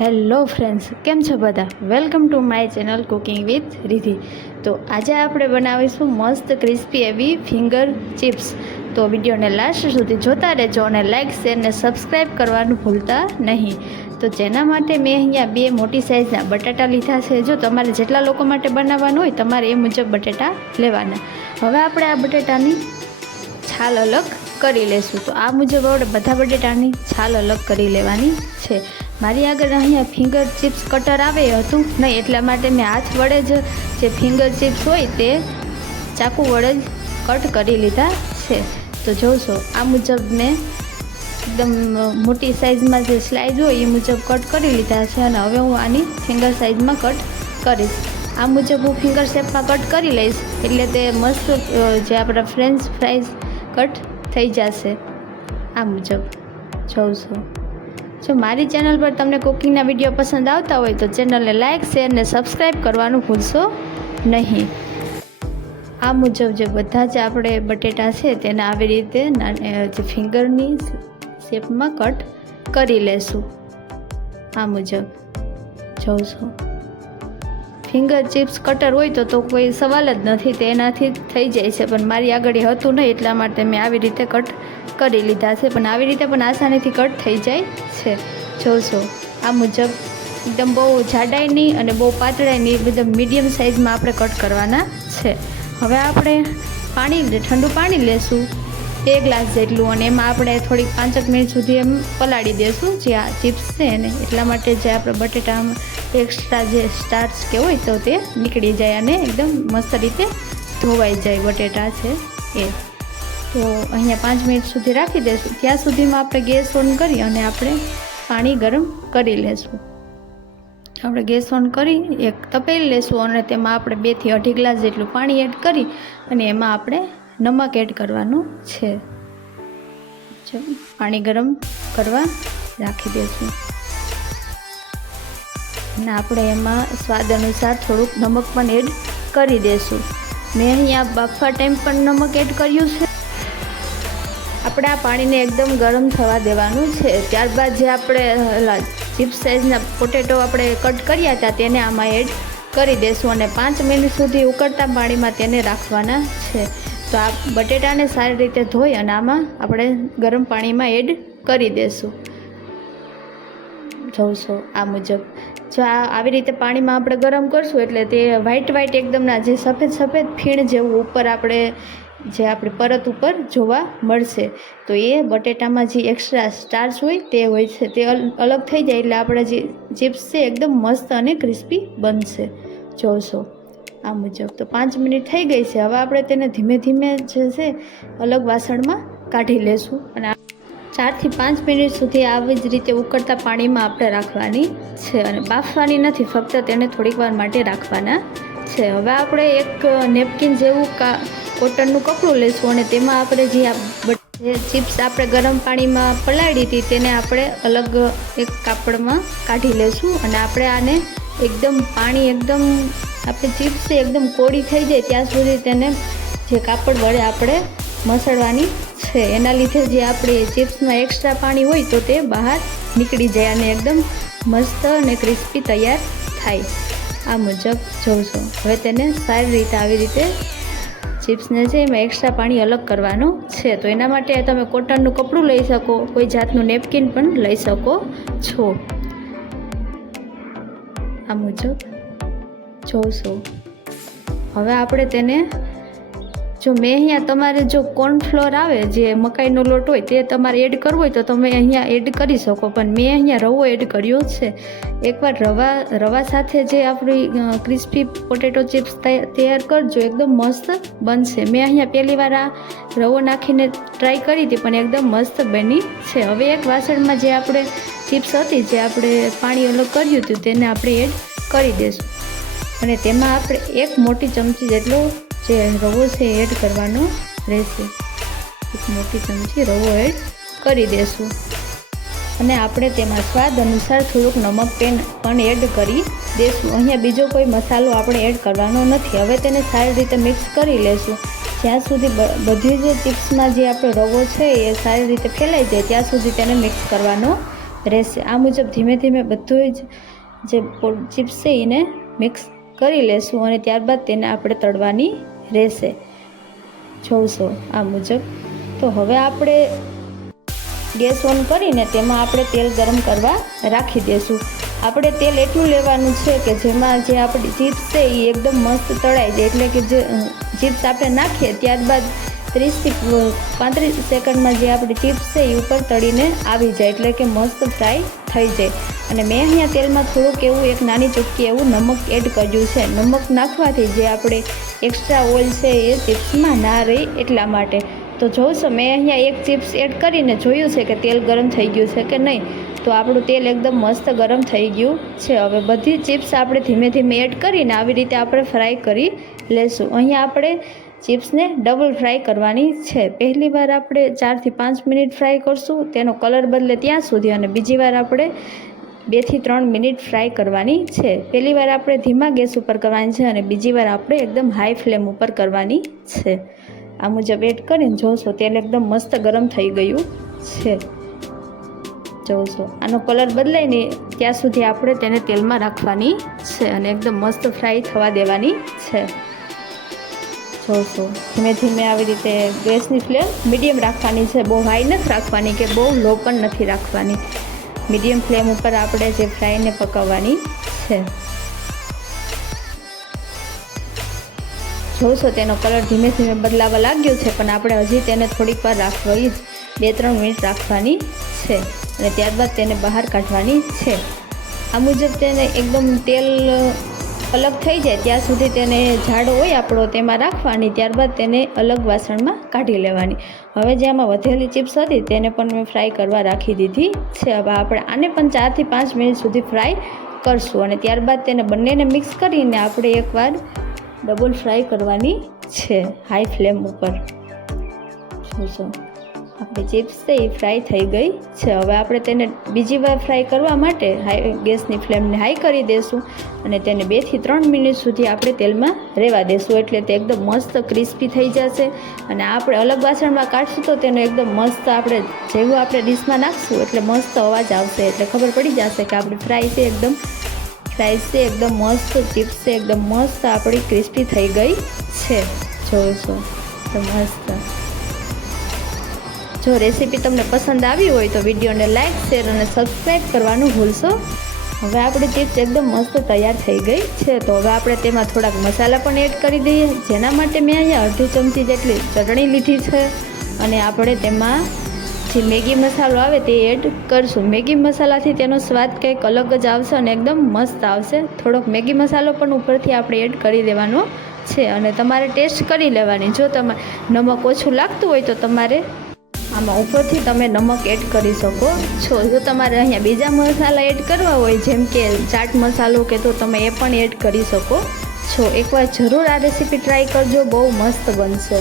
Hello friends, કેમ છો બધા? Welcome to my channel cooking with Riddhi. તો આજે આપણે બનાવીશું મસ્ત ક્રિસ્પી એવી ફિંગર ચિપ્સ. તો વિડીયોને લાસ્ટ સુધી જોતા રહેજો અને લાઇક શેર ને સબસ્ક્રાઈબ કરવાનું ભૂલતા નહીં. તો જેના માટે મેં અહીંયા 2 મોટી સાઇઝના બટાટા લીધા છે. જો તમારે જેટલા લોકો માટે બનાવવાનું હોય તમારે એ મુજબ બટાટા લેવાના. હવે આપણે આ બટાટાની છાલ અલગ કરી લેશું. તો આ મુજબ આપણે બધા બટાટાની છાલ અલગ કરી લેવાની છે. મારી આગળ અહીંયા ફિંગર ચિપ્સ કટર આવે હતું નહીં, એટલા માટે મેં હાથ વડે જ જે ફિંગર ચિપ્સ હોય તે ચાકુ વડે જ કટ કરી લીધા છે. તો જોશો આ મુજબ મેં એકદમ મોટી સાઇઝમાં જે સ્લાઇસ હોય એ મુજબ કટ કરી લીધા છે. અને હવે હું આની ફિંગર સાઇઝમાં કટ કરીશ. આ મુજબ હું ફિંગર શેપમાં કટ કરી લઈશ એટલે તે મસ્ત જે આપણા ફ્રેન્ચ ફ્રાઈઝ કટ થઈ જશે. આ મુજબ જોશો. જો મારી ચેનલ પર તમને કુકિંગના વિડીયો પસંદ આવતા હોય તો ચેનલને લાઇક શેર ને સબસ્ક્રાઈબ કરવાનું ભૂલશો નહીં. આ મુજબ જે બધા જ આપણે બટેટા છે તેને આવી રીતે જે ફિંગરની શેપમાં કટ કરી લેશું. આ મુજબ જોશો. ફિંગર ચિપ્સ કટર હોય તો કોઈ સવાલ જ નથી, તે એનાથી થઈ જાય છે. પણ મારી આગળ એ હતું નહીં એટલા માટે મેં આવી રીતે કટ કરી લીધા છે. પણ આવી રીતે પણ આસાનીથી કટ થઈ જાય છે. જોશો આ મુજબ એકદમ બહુ જાડાઈ નહીં અને બહુ પાતળાઈ નહીં, એકદમ મીડિયમ સાઇઝમાં આપણે કટ કરવાના છે. હવે આપણે ઠંડુ પાણી લેશું 1 ગ્લાસ જેટલું, અને એમાં આપણે થોડીક 5 મિનિટ સુધી એમ પલાળી દેશું જે આ ચિપ્સ છે એને. એટલા માટે જે આપણે બટેટામાં એક્સ્ટ્રા જે સ્ટાર્ચ કે હોય તો તે નીકળી જાય અને એકદમ મસ્ત રીતે ધોવાઈ જાય બટેટા છે એ. તો અહીંયા 5 મિનિટ સુધી રાખી દઈશું. ત્યાં સુધીમાં આપણે ગેસ ઓન કરી અને આપણે પાણી ગરમ કરી લેશું. આપણે ગેસ ઓન કરી એક તપેલી લેશું અને તેમાં આપણે 2 થી 2.5 ગ્લાસ જેટલું પાણી એડ કરી અને એમાં આપણે નમક એડ કરવાનું છે. પાણી ગરમ કરવા રાખી દઈશું અને આપણે એમાં સ્વાદ અનુસાર થોડુંક નમક પણ એડ કરી દઈશું. મેં અહીંયા બાફવા ટાઈમ પણ નમક એડ કર્યું છે. આપણે આ પાણીને એકદમ ગરમ થવા દેવાનું છે. ત્યારબાદ જે આપણે ચિપ્સ સાઇઝના પોટેટો આપણે કટ કર્યા હતા તેને આમાં એડ કરી દઈશું અને 5 મિનિટ સુધી ઉકળતા પાણીમાં તેને રાખવાના છે. તો આ બટેટાને સારી રીતે ધોઈ અને આમાં આપણે ગરમ પાણીમાં એડ કરી દઈશું. જોશો આ મુજબ. જો આવી રીતે પાણીમાં આપણે ગરમ કરશું એટલે તે વ્હાઈટ એકદમના જે સફેદ ફીણ જેવું ઉપર આપણે પરત ઉપર જોવા મળશે. તો એ બટેટામાં જે એક્સ્ટ્રા સ્ટાર્ચ હોય તે હોય છે તે અલગ થઈ જાય એટલે આપણે જે ચિપ્સ છે એકદમ મસ્ત અને ક્રિસ્પી બનશે. જોશો આ મુજબ. તો 5 મિનિટ થઈ ગઈ છે. હવે આપણે તેને ધીમે ધીમે જે છે અલગ વાસણમાં કાઢી લેશું અને 4 થી 5 મિનિટ સુધી આવી જ રીતે ઉકળતા પાણીમાં આપણે રાખવાની છે અને બાફવાની નથી, ફક્ત તેને થોડીક વાર માટે રાખવાના છે. હવે આપણે એક નેપકિન જેવું કોટનનું કપડું લેશું અને તેમાં આપણે જે ચિપ્સ આપણે ગરમ પાણીમાં પલાળી હતી તેને આપણે અલગ એક કાપડમાં કાઢી લેશું અને આપણે આને એકદમ આપણે ચિપ્સ છે એકદમ કોળી થઈ જાય ત્યાં સુધી તેને જે કાપડ વડે આપણે મસળવાની છે. એના લીધે જે આપણે ચિપ્સમાં એક્સ્ટ્રા પાણી હોય તો તે બહાર નીકળી જાય અને એકદમ મસ્ત અને ક્રિસ્પી તૈયાર થાય. આ મુજબ જોશો. હવે તેને સારી રીતે આવી રીતે ચિપ્સને છે એમાં એક્સ્ટ્રા પાણી અલગ કરવાનું છે. તો એના માટે તમે કોટનનું કપડું લઈ શકો, કોઈ જાતનું નેપકિન પણ લઈ શકો છો. આ મુજબ જોશો. હવે આપણે તેને મેં અહીંયા તમારે જો કોર્નફ્લોર આવે જે મકાઈનો લોટ હોય તે તમારે એડ કરવો હોય તો તમે અહીંયા એડ કરી શકો, પણ મેં અહીંયા રવો એડ કર્યો છે. એકવાર રવા સાથે જે આપણી ક્રિસ્પી પોટેટો ચિપ્સ તૈયાર કરજો, એકદમ મસ્ત બનશે. મેં અહીંયા પહેલી વાર આ રવો નાખીને ટ્રાય કરી હતી પણ એકદમ મસ્ત બની છે. હવે એક વાસણમાં જે આપણે ચિપ્સ હતી જે આપણે પાણી અલગ કર્યું હતું તેને આપણે એડ કરી દઈશું અને તેમાં આપણે 1 મોટી ચમચી જેટલો જે રવો છે એડ કરવાનો રહેશે. 1 મોટી ચમચી રવો એડ કરી દઈશું અને આપણે તેમાં સ્વાદ અનુસાર થોડુંક નમક પણ એડ કરી દઈશું. અહીંયા બીજો કોઈ મસાલો આપણે એડ કરવાનો નથી. હવે તેને સારી રીતે મિક્સ કરી લઈશું. જ્યાં સુધી બધી જ ચિપ્સમાં જે આપણો રવો છે એ સારી રીતે ફેલાઈ જાય ત્યાં સુધી તેને મિક્સ કરવાનો રહેશે. આ મુજબ ધીમે ધીમે બધું જ જે ચિપ્સ છે એને મિક્સ કરી લેશું અને ત્યારબાદ તેને આપણે તળવાની રહેશે. જોશો આ મુજબ. તો હવે આપણે ગેસ ઓન કરીને તેમાં આપણે તેલ ગરમ કરવા રાખી દઈશું. આપણે તેલ એટલું લેવાનું છે કે જેમાં જે આપણી ચિપ્સ છે એ એકદમ મસ્ત તળાઈ જાય, એટલે કે જે ચિપ્સ આપણે નાખીએ ત્યારબાદ 30 થી 35 સેકન્ડમાં જે આપણી ચિપ્સ છે એ ઉપર તળીને આવી જાય, એટલે કે મસ્ત ફ્રાય થઈ જાય. અને મેં અહીંયા તેલમાં થોડુંક એવું એક નાની ચૂટકી એવું નમક એડ કર્યું છે. નમક નાખવાથી જે આપણે એક્સ્ટ્રા ઓઇલ છે એ ચિપ્સમાં ના રહે એટલા માટે. તો જોશો મેં અહીંયા એક ચિપ્સ એડ કરીને જોયું છે કે તેલ ગરમ થઈ ગયું છે કે નહીં. તો આપણું તેલ એકદમ મસ્ત ગરમ થઈ ગયું છે. હવે બધી ચિપ્સ આપણે ધીમે ધીમે એડ કરીને આવી રીતે આપણે ફ્રાય કરી લેશું. અહીંયા આપણે ચિપ્સને ડબલ ફ્રાય કરવાની છે. પહેલી વાર આપણે 4 થી 5 મિનિટ ફ્રાય કરશું, તેનો કલર બદલે ત્યાં સુધી, અને બીજી વાર આપણે 2 થી 3 મિનિટ ફ્રાય કરવાની છે. પહેલી વાર આપણે ધીમા ગેસ ઉપર કરવાની છે અને બીજી વાર આપણે એકદમ હાઈ ફ્લેમ ઉપર કરવાની છે. આ મુજબ એડ કરીને જોશો તેલ એકદમ મસ્ત ગરમ થઈ ગયું છે. જોશો આનો કલર બદલાય ને ત્યાં સુધી આપણે તેને તેલમાં રાખવાની છે અને એકદમ મસ્ત ફ્રાય થવા દેવાની છે. જોશો ધીમે ધીમે આવી રીતે ગેસની ફ્લેમ મીડિયમ રાખવાની છે. બહુ હાઈ નથી રાખવાની કે બહુ લો પણ નથી રાખવાની. મીડિયમ ફ્લેમ ઉપર આપણે જે ફ્રાયને પકાવવાની છે. જોશો તેનો કલર ધીમે ધીમે બદલાવા લાગ્યો છે, પણ આપણે હજી તેને થોડીક વાર રાખવી જ 2-3 મિનિટ રાખવાની છે અને ત્યારબાદ તેને બહાર કાઢવાની છે. આ મુજબ તેને એકદમ તેલ અલગ થઈ જાય ત્યાં સુધી તેને જાડો હોય આપણો તેમાં રાખવાની, ત્યારબાદ તેને અલગ વાસણમાં કાઢી લેવાની. હવે જે આમાં વધેલી ચિપ્સ હતી તેને પણ મેં ફ્રાય કરવા રાખી દીધી છે. હવે આપણે આને પણ 4 થી 5 મિનિટ સુધી ફ્રાય કરશું અને ત્યારબાદ તેને બંનેને મિક્સ કરીને આપણે એકવાર ડબલ ફ્રાય કરવાની છે હાઈ ફ્લેમ ઉપર. જોશો આપણી ચિપ્સ છે એ ફ્રાય થઈ ગઈ છે. હવે આપણે તેને બીજી વાર ફ્રાય કરવા માટે ગેસની ફ્લેમને હાઈ કરી દઈશું અને તેને 2 થી 3 મિનિટ સુધી આપણે તેલમાં રહેવા દઈશું, એટલે તે એકદમ મસ્ત ક્રિસ્પી થઈ જશે. અને આપણે અલગ વાસણમાં કાઢશું તો તેનો એકદમ મસ્ત આપણે જેવું આપણે ડીશમાં નાખશું એટલે મસ્ત અવાજ આવશે, એટલે ખબર પડી જશે કે આપણી ફ્રાય છે એકદમ મસ્ત ચિપ્સ છે એકદમ મસ્ત આપણી ક્રિસ્પી થઈ ગઈ છે. જોશો તો મસ્ત. જો રેસીપી તમને પસંદ આવી હોય તો વિડીયોને લાઇક, શેર અને સબસ્ક્રાઈબ કરવાનું ભૂલશો. હવે આપણી ચિપ્સ એકદમ મસ્ત તૈયાર થઈ ગઈ છે. તો હવે આપણે તેમાં થોડાક મસાલા પણ એડ કરી દઈએ, જેના માટે મેં અહીંયા અડધી ચમચી જેટલી ચટણી લીધી છે અને આપણે તેમાં જે મેગી મસાલો આવે તે એડ કરશું. મેગી મસાલાથી તેનો સ્વાદ કંઈક અલગ જ આવશે અને એકદમ મસ્ત આવશે. થોડોક મેગી મસાલો પણ ઉપરથી આપણે એડ કરી દેવાનો છે અને તમારે ટેસ્ટ કરી લેવાની. જો તમારે નમક ઓછું લાગતું હોય તો તમારે આમાં ઉપરથી તમે નમક એડ કરી શકો છો. જો તમારે અહીંયા બીજા મસાલા એડ કરવા હોય જેમ કે ચાટ મસાલો કે તો તમે એ પણ એડ કરી શકો છો. એકવાર જરૂર આ રેસીપી ટ્રાય કરજો, બહુ મસ્ત બનશે.